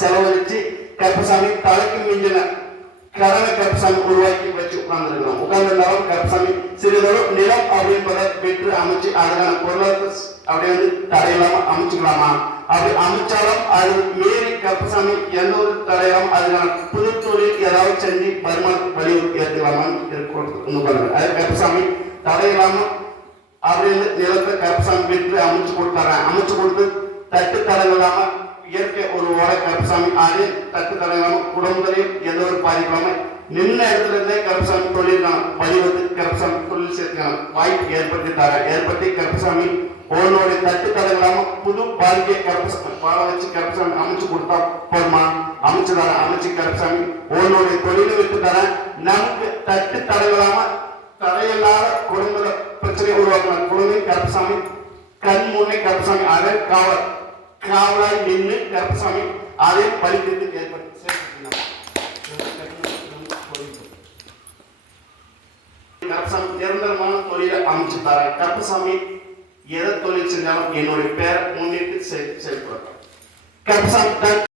செலவழிச்சு கருப்பசாமி தலைக்கு மிஞ்சின கடனை கருப்பசாமி உருவாக்கி வச்சு உட்கார்ந்துருக்கிறோம். உட்கார்ந்துருந்தாலும் கருப்பசாமி சிறிதளவு நிலம் அப்படின்றத பெற்று அமைச்சு அதுக்கான பொருளாதார அப்படியே தடையில்லாம அமைச்சுக்கலாமா? அப்படி அமைச்சாலும் அது மீறி கருப்பசாமி எந்த ஒரு தடையிலும் அதுக்கான புது தொழில் ஏதாவது செஞ்சு வருமானத்தை வலியுறுத்தி ஏற்றுக்கலாமான்னு பாருங்க. அது கருப்பசாமி தடையில்லாம அப்படின்னு நிலத்தை கருப்பசாமி பெற்று அமைச்சு கொடுத்தாங்க. அமைச்சு கொடுத்து தட்டு தடங்கள் இல்லாம இயற்கை ஒரு ஓடை கருப்பசாமி அதே தட்டு தடங்களாம குடும்பத்திலையும் எந்த ஒரு பாதிக்காம நின்ன இடத்துல இருந்தே கருப்பசாமி தொழில் வழிவகுத்து கருப்பசாமி தொழில் சேர்த்துக்கான வாய்ப்பு ஏற்படுத்தி கருப்பசாமி உன்னுடைய தட்டு தடங்களாம புது வாழ்க்கையை கருப்பசாமி வாழ வச்சு கருப்பசாமி அமைச்சு கொடுத்தா போதுமா? அமைச்சு தரேன். அமைச்சு கருப்பசாமி உன்னுடைய தொழிலை விட்டு தரேன். நமக்கு தட்டு தடங்களாம தடையில்லாத குடும்ப பிரச்சனையை உருவாக்கின குழந்தை கருப்பசாமி கண் முன்னே கருப்பசாமி அதை காவலாய் நின்று கருப்பசாமி அதை பழித்து ஏற்படுத்தி கருப்பசாமி நிரந்தரமான தொழிலை அமைச்சு தரேன். கருப்பசாமி எதை தொழில் செஞ்சாலும் என்னுடைய பேரை முன்னிட்டு செயல்படுறேன். கருப்பசாமி